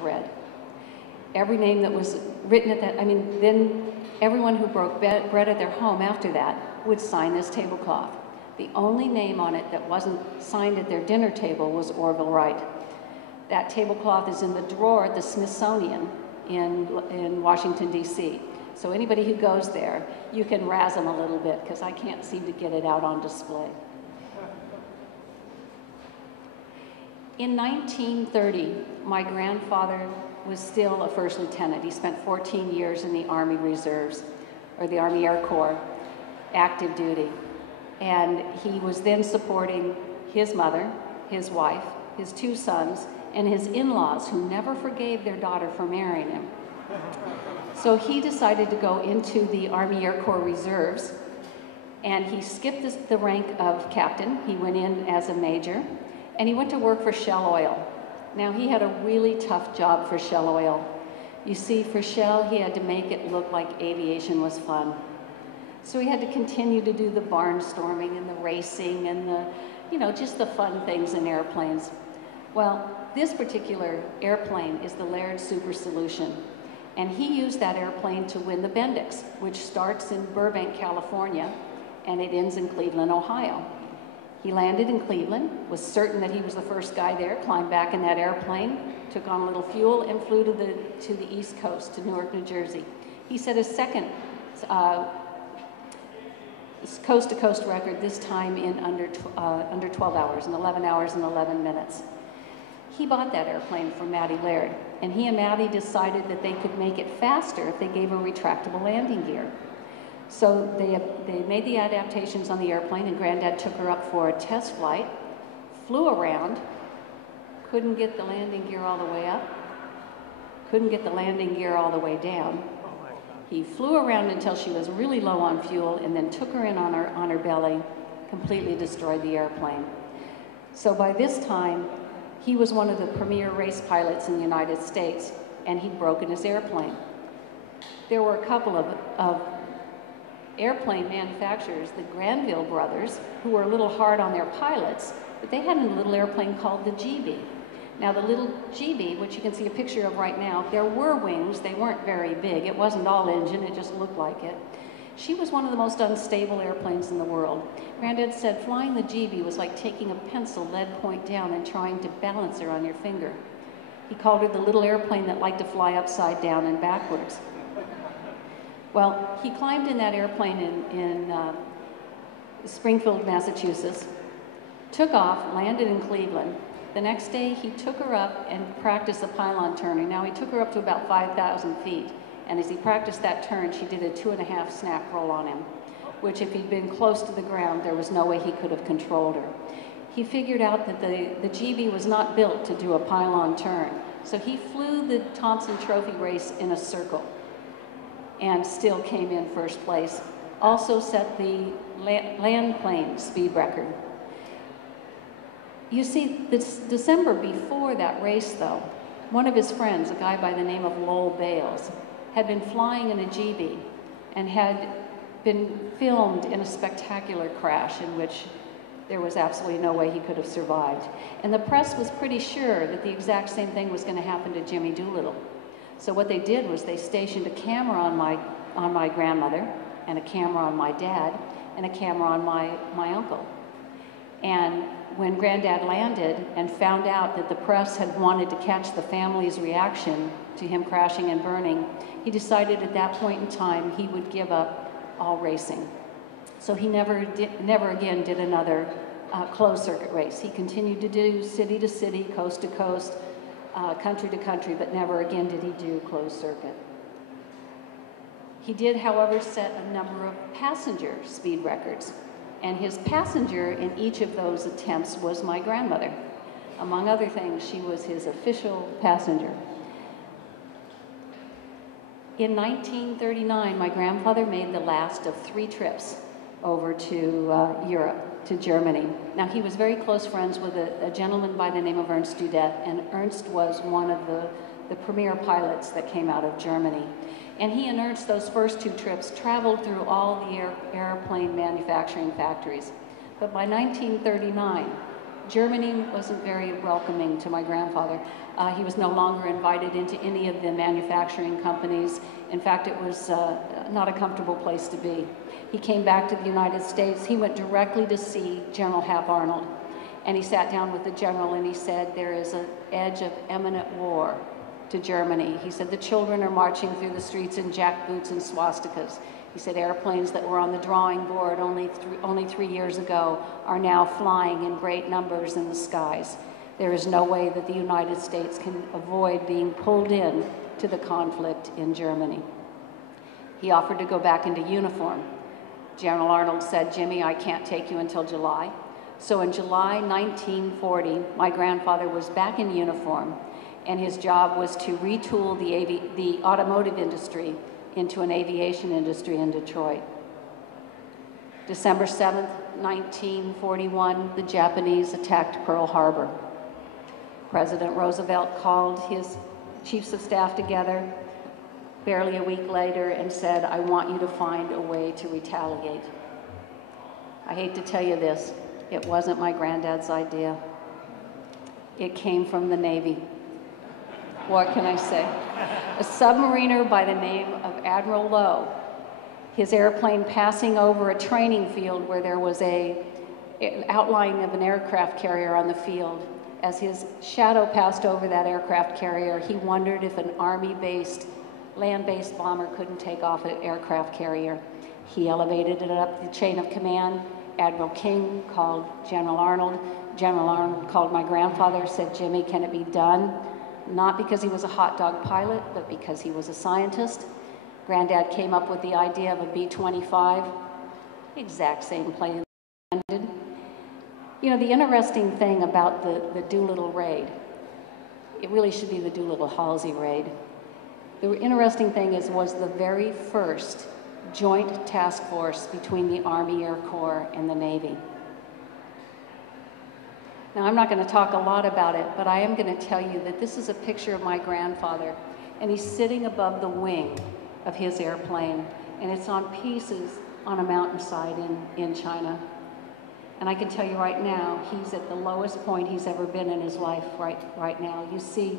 thread. Every name that was written at that, I mean, then everyone who broke bread at their home after that would sign this tablecloth. The only name on it that wasn't signed at their dinner table was Orville Wright. That tablecloth is in the drawer at the Smithsonian in Washington, D.C. So anybody who goes there, you can razz them a little bit, because I can't seem to get it out on display. In 1930, my grandfather was still a first lieutenant. He spent 14 years in the Army Reserves, or the Army Air Corps, active duty. And he was then supporting his mother, his wife, his 2 sons, and his in-laws, who never forgave their daughter for marrying him. So he decided to go into the Army Air Corps Reserves, and he skipped the rank of captain. He went in as a major, and he went to work for Shell Oil. Now, he had a really tough job for Shell Oil. You see, for Shell, he had to make it look like aviation was fun. So he had to continue to do the barnstorming and the racing and the, just the fun things in airplanes. Well, this particular airplane is the Laird Super Solution, and he used that airplane to win the Bendix, which starts in Burbank, California, and it ends in Cleveland, Ohio. He landed in Cleveland, was certain that he was the first guy there, climbed back in that airplane, took on a little fuel, and flew to the East Coast, to Newark, New Jersey. He set his second coast-to-coast record, this time in under 12 hours, in 11 hours and 11 minutes. He bought that airplane from Matty Laird, and he and Matty decided that they could make it faster if they gave her retractable landing gear. So they made the adaptations on the airplane, and Granddad took her up for a test flight, flew around, couldn't get the landing gear all the way up, couldn't get the landing gear all the way down. He flew around until she was really low on fuel, and then took her in on her belly, completely destroyed the airplane. So by this time, he was one of the premier race pilots in the United States, and he'd broken his airplane. There were a couple of airplane manufacturers, the Granville brothers, who were a little hard on their pilots, but they had a little airplane called the GB. Now, the little GB, which you can see a picture of right now, there were wings. They weren't very big. It wasn't all engine. It just looked like it. She was one of the most unstable airplanes in the world. Granddad said flying the GB was like taking a pencil lead point down and trying to balance her on your finger. He called her the little airplane that liked to fly upside down and backwards. Well, he climbed in that airplane in Springfield, Massachusetts, took off, landed in Cleveland. The next day, he took her up and practiced the pylon turning. Now, he took her up to about 5,000 feet, and as he practiced that turn, she did a 2.5 snap roll on him, which if he'd been close to the ground, there was no way he could have controlled her. He figured out that the GB was not built to do a pylon turn, so he flew the Thompson Trophy race in a circle and still came in first place. Also set the land plane speed record. You see, this December before that race, though, one of his friends, a guy by the name of Lowell Bales, had been flying in a GB and had been filmed in a spectacular crash in which there was absolutely no way he could have survived. And the press was pretty sure that the exact same thing was going to happen to Jimmy Doolittle. So what they did was they stationed a camera on my grandmother, and a camera on my dad, and a camera on my uncle. And when Granddad landed and found out that the press had wanted to catch the family's reaction to him crashing and burning, he decided at that point in time he would give up all racing. So he never again did another closed circuit race. He continued to do city to city, coast to coast, country to country, but never again did he do closed circuit. He did, however, set a number of passenger speed records, and his passenger in each of those attempts was my grandmother. Among other things, she was his official passenger. In 1939, my grandfather made the last of 3 trips over to Europe, to Germany. Now, he was very close friends with a gentleman by the name of Ernst Dudet, and Ernst was one of the premier pilots that came out of Germany. And he and Ernst, those first 2 trips, traveled through all the airplane manufacturing factories. But by 1939, Germany wasn't very welcoming to my grandfather. He was no longer invited into any of the manufacturing companies. In fact, it was not a comfortable place to be. He came back to the United States. He went directly to see General Hap Arnold. And he sat down with the general and he said, there is an edge of imminent war to Germany. He said, the children are marching through the streets in jackboots and swastikas. He said, airplanes that were on the drawing board only 3 years ago are now flying in great numbers in the skies. There is no way that the United States can avoid being pulled in to the conflict in Germany. He offered to go back into uniform. General Arnold said, Jimmy, I can't take you until July. So in July 1940, my grandfather was back in uniform, and his job was to retool the automotive industry into an aviation industry in Detroit. December 7th, 1941, the Japanese attacked Pearl Harbor. President Roosevelt called his chiefs of staff together barely a week later and said, I want you to find a way to retaliate. I hate to tell you this, it wasn't my granddad's idea. It came from the Navy. What can I say? A submariner by the name of Admiral Lowe, his airplane passing over a training field where there was an outline of an aircraft carrier on the field. As his shadow passed over that aircraft carrier, he wondered if an Army-based, land-based bomber couldn't take off an aircraft carrier. He elevated it up the chain of command. Admiral King called General Arnold. General Arnold called my grandfather, said, Jimmy, can it be done? Not because he was a hot dog pilot, but because he was a scientist. Granddad came up with the idea of a B-25, exact same plane landed. You know, the interesting thing about the Doolittle raid, it really should be the Doolittle Halsey raid. The interesting thing was the very first joint task force between the Army Air Corps and the Navy. Now, I'm not going to talk a lot about it, but I am going to tell you that this is a picture of my grandfather, and he's sitting above the wing of his airplane, and it's on pieces on a mountainside in China. And I can tell you right now, he's at the lowest point he's ever been in his life right now. You see,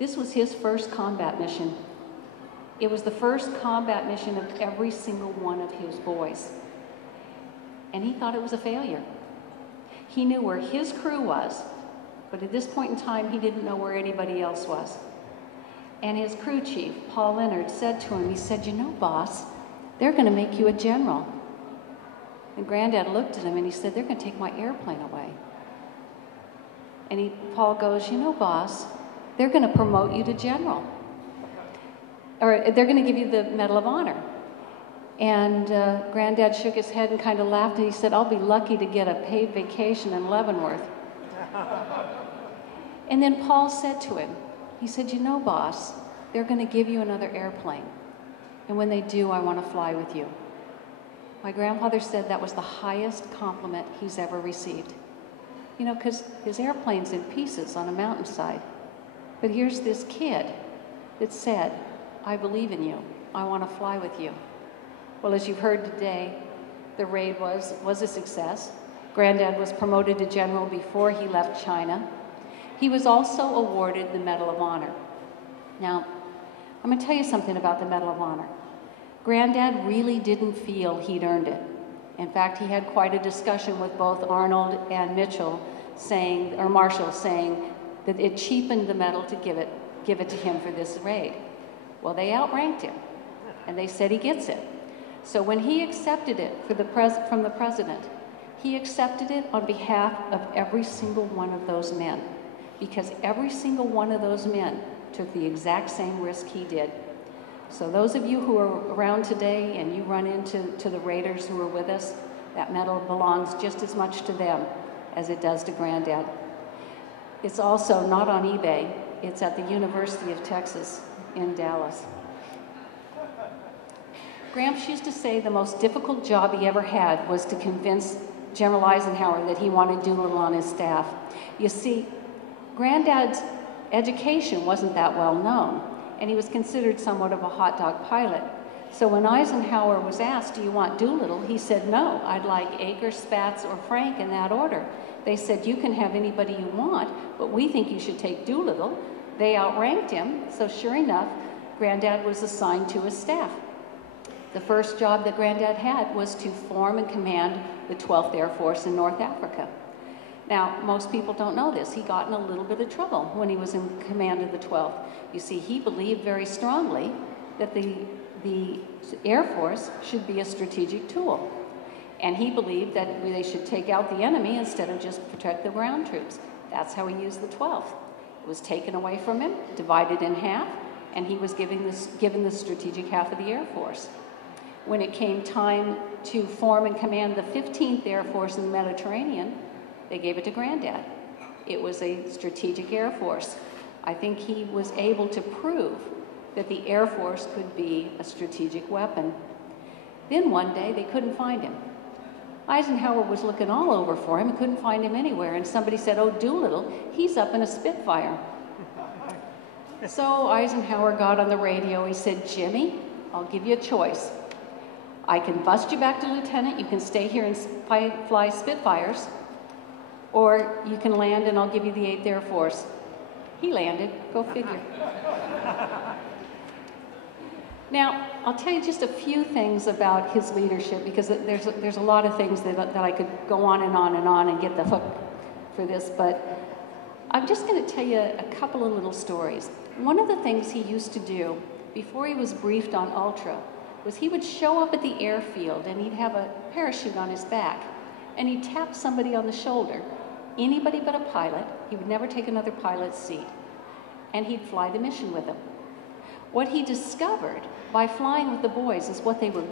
this was his first combat mission. It was the first combat mission of every single one of his boys. And he thought it was a failure. He knew where his crew was, but at this point in time, he didn't know where anybody else was. And his crew chief, Paul Leonard, said to him, he said, you know, boss, they're going to make you a general. And Granddad looked at him and he said, they're going to take my airplane away. And Paul goes, you know, boss, they're going to promote you to general. Or they're going to give you the Medal of Honor. And Granddad shook his head and kind of laughed, and he said, I'll be lucky to get a paid vacation in Leavenworth. And then Paul said to him, he said, you know, boss, they're going to give you another airplane. And when they do, I want to fly with you. My grandfather said that was the highest compliment he's ever received. You know, because his airplane's in pieces on a mountainside. But here's this kid that said, I believe in you. I want to fly with you. Well, as you've heard today, the raid was a success. Granddad was promoted to general before he left China. He was also awarded the Medal of Honor. Now, I'm going to tell you something about the Medal of Honor. Granddad really didn't feel he'd earned it. In fact, he had quite a discussion with both Arnold and Marshall saying that it cheapened the medal to give it to him for this raid. Well, they outranked him, and they said he gets it. So when he accepted it from the president, he accepted it on behalf of every single one of those men, because every single one of those men took the exact same risk he did. So those of you who are around today and you run into the Raiders who are with us, that medal belongs just as much to them as it does to Granddad. It's also not on eBay. It's at the University of Texas in Dallas. Gramps used to say the most difficult job he ever had was to convince General Eisenhower that he wanted Doolittle on his staff. You see, Granddad's education wasn't that well known, and he was considered somewhat of a hot dog pilot. So when Eisenhower was asked, do you want Doolittle? He said, no, I'd like Aker, Spatz, or Frank in that order. They said, you can have anybody you want, but we think you should take Doolittle. They outranked him, so sure enough, Granddad was assigned to his staff. The first job that Granddad had was to form and command the 12th Air Force in North Africa. Now, most people don't know this. He got in a little bit of trouble when he was in command of the 12th. You see, he believed very strongly that the Air Force should be a strategic tool. And he believed that they should take out the enemy instead of just protect the ground troops. That's how he used the 12th. It was taken away from him, divided in half, and he was given the strategic half of the Air Force. When it came time to form and command the 15th Air Force in the Mediterranean, they gave it to Granddad. It was a strategic Air Force. I think he was able to prove that the Air Force could be a strategic weapon. Then one day, they couldn't find him. Eisenhower was looking all over for him and couldn't find him anywhere. And somebody said, oh, Doolittle, he's up in a Spitfire. So Eisenhower got on the radio. He said, Jimmy, I'll give you a choice. I can bust you back to lieutenant. You can stay here and fly Spitfires. Or you can land and I'll give you the 8th Air Force. He landed. Go figure. Now, I'll tell you just a few things about his leadership, because there's a lot of things that I could go on and on and on and get the hook for this, but I'm just going to tell you a couple of little stories. One of the things he used to do before he was briefed on Ultra was he would show up at the airfield and he'd have a parachute on his back and he'd tap somebody on the shoulder, anybody but a pilot. He would never take another pilot's seat, and he'd fly the mission with them. What he discovered by flying with the boys is what they were